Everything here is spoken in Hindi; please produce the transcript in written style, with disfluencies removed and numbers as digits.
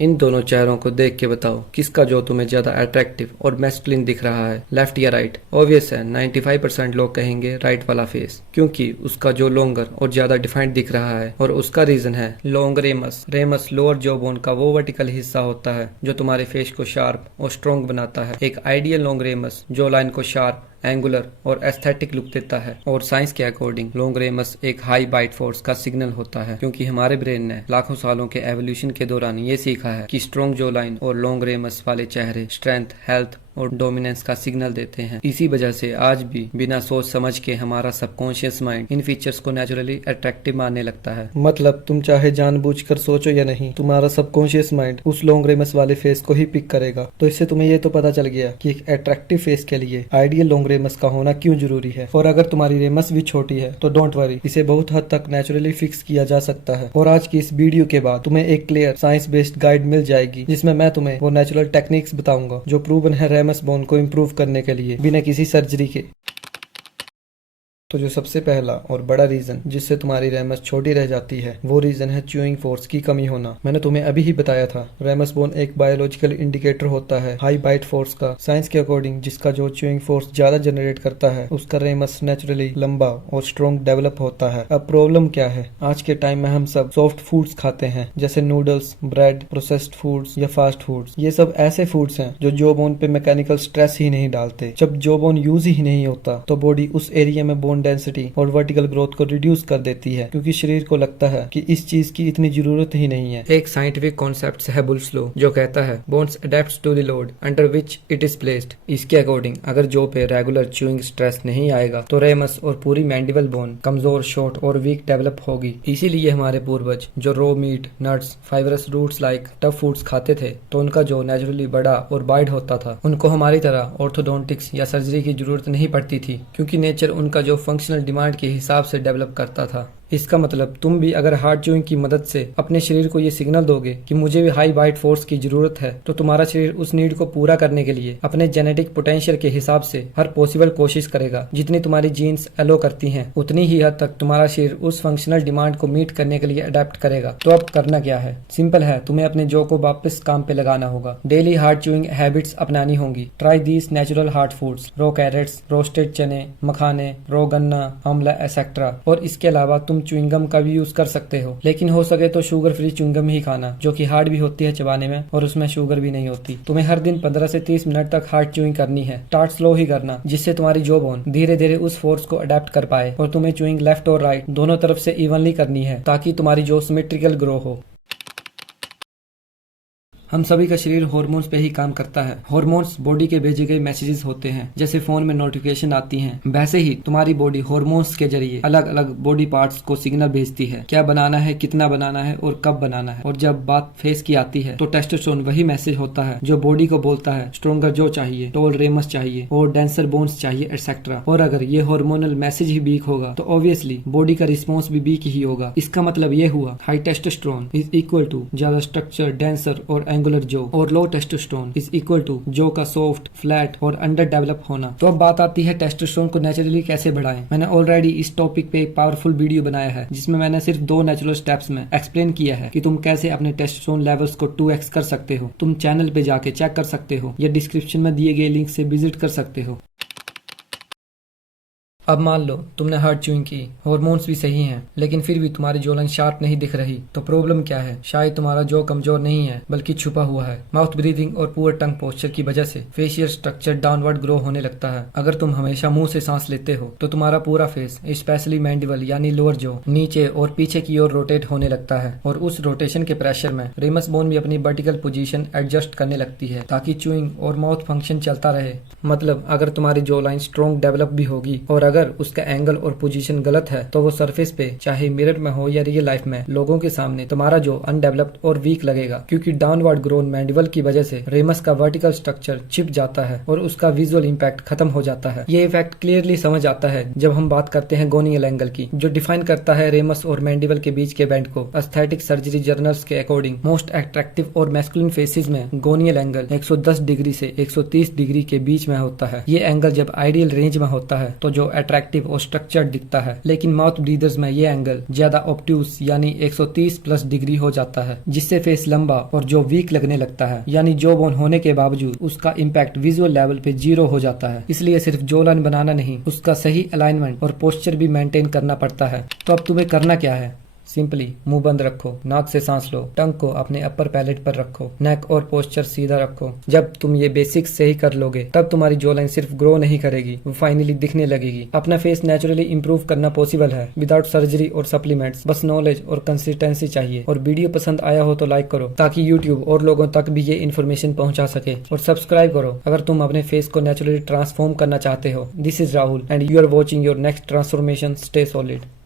इन दोनों चेहरों को देख के बताओ किसका जो तुम्हें ज्यादा अट्रैक्टिव और मैस्कुलिन दिख रहा है, लेफ्ट या राइट। ऑब्वियस है 95% लोग कहेंगे राइट वाला फेस, क्योंकि उसका जो लॉन्गर और ज्यादा डिफाइंड दिख रहा है, और उसका रीजन है long ramus. Ramus lower jaw bone का वो वर्टिकल हिस्सा होता है जो तुम्हारे फेस को शार्प और स्ट्रॉन्ग बनाता है। एक ideal long ramus jaw line को शार्प, एंगुलर और एस्थेटिक लुक देता है। और साइंस के अकॉर्डिंग लॉन्ग रेमस एक हाई बाइट फोर्स का सिग्नल होता है, क्योंकि हमारे ब्रेन ने लाखों सालों के एवोल्यूशन के दौरान ये सीखा है कि स्ट्रॉन्ग जो लाइन और लॉन्ग रेमस वाले चेहरे स्ट्रेंथ, हेल्थ और डोमिनेंस का सिग्नल देते हैं। इसी वजह से आज भी बिना सोच समझ के हमारा सबकॉन्शियस माइंड इन फीचर्स को नेचुरली अट्रैक्टिव मानने लगता है। मतलब तुम चाहे जानबूझकर सोचो या नहीं, तुम्हारा सबकॉन्शियस माइंड उस लॉन्ग रेमस वाले फेस को ही पिक करेगा। तो इससे तुम्हें ये तो पता चल गया कि एक अट्रैक्टिव फेस के लिए आइडियल लॉन्ग रेमस का होना क्यों जरूरी है। और अगर तुम्हारी रेमस भी छोटी है तो डोंट वरी, इसे बहुत हद तक नेचुरली फिक्स किया जा सकता है। और आज की इस वीडियो के बाद तुम्हें एक क्लियर साइंस बेस्ड गाइड मिल जाएगी, जिसमें मैं तुम्हें वो नेचुरल टेक्निक्स बताऊंगा जो प्रूवन है रेमस बोन को इम्प्रूव करने के लिए बिना किसी सर्जरी के। तो जो सबसे पहला और बड़ा रीजन जिससे तुम्हारी रेमस छोटी रह जाती है, वो रीजन है च्यूइंग फोर्स की कमी होना। मैंने तुम्हें अभी ही बताया था रेमस बोन एक बायोलॉजिकल इंडिकेटर होता है हाई बाइट फोर्स का। साइंस के अकॉर्डिंग जिसका जो च्यूइंग फोर्स ज्यादा जनरेट करता है उसका रेमस नेचुरली लंबा और स्ट्रॉन्ग डेवलप होता है। अब प्रॉब्लम क्या है, आज के टाइम में हम सब सॉफ्ट फूड्स खाते हैं, जैसे नूडल्स, ब्रेड, प्रोसेस्ड फूड्स या फास्ट फूड्स। ये सब ऐसे फूड्स हैं जो जॉ बोन पे मैकेनिकल स्ट्रेस ही नहीं डालते। जब जॉ बोन यूज ही नहीं होता तो बॉडी उस एरिया में बोन डेंसिटी और वर्टिकल ग्रोथ को रिड्यूस कर देती है, क्योंकि शरीर को लगता है कि इस चीज की इतनी जरूरत ही नहीं है। एक साइंटिफिक कॉन्सेप्ट है बुल्स लॉ, जो कहता है bones adept to the load under which it is placed. इसके अकॉर्डिंग अगर जॉ पे रेगुलर च्यूइंग स्ट्रेस नहीं आएगा तो रेमस और पूरी मैंडिबल बोन कमजोर, शॉर्ट और वीक डेवलप होगी। इसीलिए हमारे पूर्वज जो raw meat, nuts, fibrous roots like tough foods खाते थे, तो उनका जो नेचुरली बड़ा और वाइड होता था, उनको हमारी तरह ऑर्थोडोंटिक्स या सर्जरी की जरूरत नहीं पड़ती थी, क्योंकि नेचर उनका जो फंक्शनल डिमांड के हिसाब से डेवलप करता था। इसका मतलब तुम भी अगर हार्ड च्यूइंग की मदद से अपने शरीर को ये सिग्नल दोगे कि मुझे भी हाई बाइट फोर्स की जरूरत है, तो तुम्हारा शरीर उस नीड को पूरा करने के लिए अपने जेनेटिक पोटेंशियल के हिसाब से हर पॉसिबल कोशिश करेगा। जितनी तुम्हारी जीन्स एलो करती हैं, उतनी ही हद तक तुम्हारा शरीर उस फंक्शनल डिमांड को मीट करने के लिए अडेप्ट करेगा। तो अब करना क्या है, सिंपल है, तुम्हें अपने जॉ को वापस काम पे लगाना होगा। डेली हार्ड च्यूइंग हैबिट्स अपनानी होंगी। Try these natural hard foods, raw carrots, roasted चने, मखाने, रॉ गन्ना, आंवला एक्सेट्रा। और इसके अलावा तुम च्युइंगम का भी यूज कर सकते हो, लेकिन हो सके तो शुगर फ्री च्युइंगम ही खाना, जो कि हार्ड भी होती है चबाने में और उसमें शुगर भी नहीं होती। तुम्हें हर दिन 15 से 30 मिनट तक हार्ड च्युइंग करनी है। स्टार्ट स्लो ही करना, जिससे तुम्हारी जॉ बोन धीरे धीरे उस फोर्स को अडेप्ट कर पाए। और तुम्हें च्युइंग लेफ्ट और राइट दोनों तरफ से इवनली करनी है, ताकि तुम्हारी जॉ सिमेट्रिकल ग्रो हो। हम सभी का शरीर हार्मोन्स पे ही काम करता है। हार्मोन्स बॉडी के भेजे गए मैसेजेस होते हैं, जैसे फोन में नोटिफिकेशन आती हैं, वैसे ही तुम्हारी बॉडी हार्मोन्स के जरिए अलग अलग बॉडी पार्ट्स को सिग्नल भेजती है, क्या बनाना है, कितना बनाना है और कब बनाना है। और जब बात फेस की आती है तो टेस्टोस्टेरोन वही मैसेज होता है जो बॉडी को बोलता है स्ट्रॉन्गर जो चाहिए, टॉल रेमस चाहिए और डेंसर बोन्स चाहिए एक्सेट्रा। और अगर ये हार्मोनल मैसेज ही वीक होगा तो ऑब्वियसली बॉडी का रिस्पॉन्स भी वीक ही होगा। इसका मतलब ये हुआ high testosterone is equal to ज्यादा स्ट्रक्चर, डेंसर और एंगुलर जो, और low testosterone is equal to jaw का सॉफ्ट, फ्लैट और अंडर डेवलप होना। तो अब बात आती है टेस्टोस्टेरोन को नेचुरली कैसे बढ़ाएं। मैंने ऑलरेडी इस टॉपिक पे एक पावरफुल वीडियो बनाया है, जिसमें मैंने सिर्फ 2 नेचुरल स्टेप्स में एक्सप्लेन किया है कि तुम कैसे अपने टेस्टोस्टेरोन लेवल्स को 2x कर सकते हो। तुम चैनल पे जाके चेक कर सकते हो या डिस्क्रिप्शन में दिए गए लिंक से विजिट कर सकते हो। अब मान लो तुमने हार्ड च्यूइंग की, हार्मोन्स भी सही हैं, लेकिन फिर भी तुम्हारी जॉ लाइन शार्प नहीं दिख रही। तो प्रॉब्लम क्या है, शायद तुम्हारा जॉ कमजोर नहीं है बल्कि छुपा हुआ है। माउथ ब्रीदिंग और पुअर टंग पोस्चर की वजह से फेशियल स्ट्रक्चर डाउनवर्ड ग्रो होने लगता है। अगर तुम हमेशा मुंह से सांस लेते हो तो तुम्हारा पूरा फेस, स्पेशली मैंडिबल यानी लोअर जॉ, नीचे और पीछे की ओर रोटेट होने लगता है। और उस रोटेशन के प्रेशर में रेमस बोन भी अपनी वर्टिकल पोजीशन एडजस्ट करने लगती है, ताकि च्यूइंग और माउथ फंक्शन चलता रहे। मतलब अगर तुम्हारी जॉ लाइन स्ट्रॉन्ग डेवलप भी होगी और अगर उसका एंगल और पोजीशन गलत है, तो वो सरफेस पे चाहे मिरर में हो या रियल लाइफ में लोगों के सामने तुम्हारा जो अनडेवलप्ड और वीक लगेगा, क्योंकि डाउनवर्ड ग्रोन मैंडिबल की वजह से रेमस का वर्टिकल स्ट्रक्चर छिप जाता है और उसका विजुअल इंपैक्ट खत्म हो जाता है। ये इफेक्ट क्लियरली समझ आता है जब हम बात करते हैं गोनियल एंगल की, जो डिफाइन करता है रेमस और मैंडिबल के बीच के बेंड को। एस्थेटिक सर्जरी जर्नल्स के अकॉर्डिंग मोस्ट अट्रैक्टिव और मैस्कुलिन फेसेस में गोनियल एंगल 110 डिग्री से 130 डिग्री के बीच में होता है। ये एंगल जब आइडियल रेंज में होता है तो जो अट्रैक्टिव और स्ट्रक्चर्ड दिखता है, लेकिन माउथ ब्रीदर्स में ये एंगल ज्यादा ऑब्ट्यूज यानी 130 प्लस डिग्री हो जाता है, जिससे फेस लंबा और जो वीक लगने लगता है, यानी जॉ बोन होने के बावजूद उसका इम्पैक्ट विजुअल लेवल पे 0 हो जाता है। इसलिए सिर्फ जॉ लाइन बनाना नहीं, उसका सही अलाइनमेंट और पोस्चर भी मेंटेन करना पड़ता है। तो अब तुम्हें करना क्या है? सिंपली मुंह बंद रखो, नाक से सांस लो, टंग को अपने अपर पैलेट पर रखो, नेक और पोस्चर सीधा रखो। जब तुम ये बेसिक्स सही कर लोगे तब तुम्हारी जॉ लाइन सिर्फ ग्रो नहीं करेगी, वो फाइनली दिखने लगेगी। अपना फेस नेचुरली इंप्रूव करना पॉसिबल है विदाउट सर्जरी और सप्लीमेंट्स, बस नॉलेज और कंसिस्टेंसी चाहिए। और वीडियो पसंद आया हो तो लाइक करो ताकि यूट्यूब और लोगों तक भी ये इन्फॉर्मेशन पहुंचा सके, और सब्सक्राइब करो अगर तुम अपने फेस को नेचुरली ट्रांसफॉर्म करना चाहते हो। This is Rahul and you are watching your next transformation. Stay solid.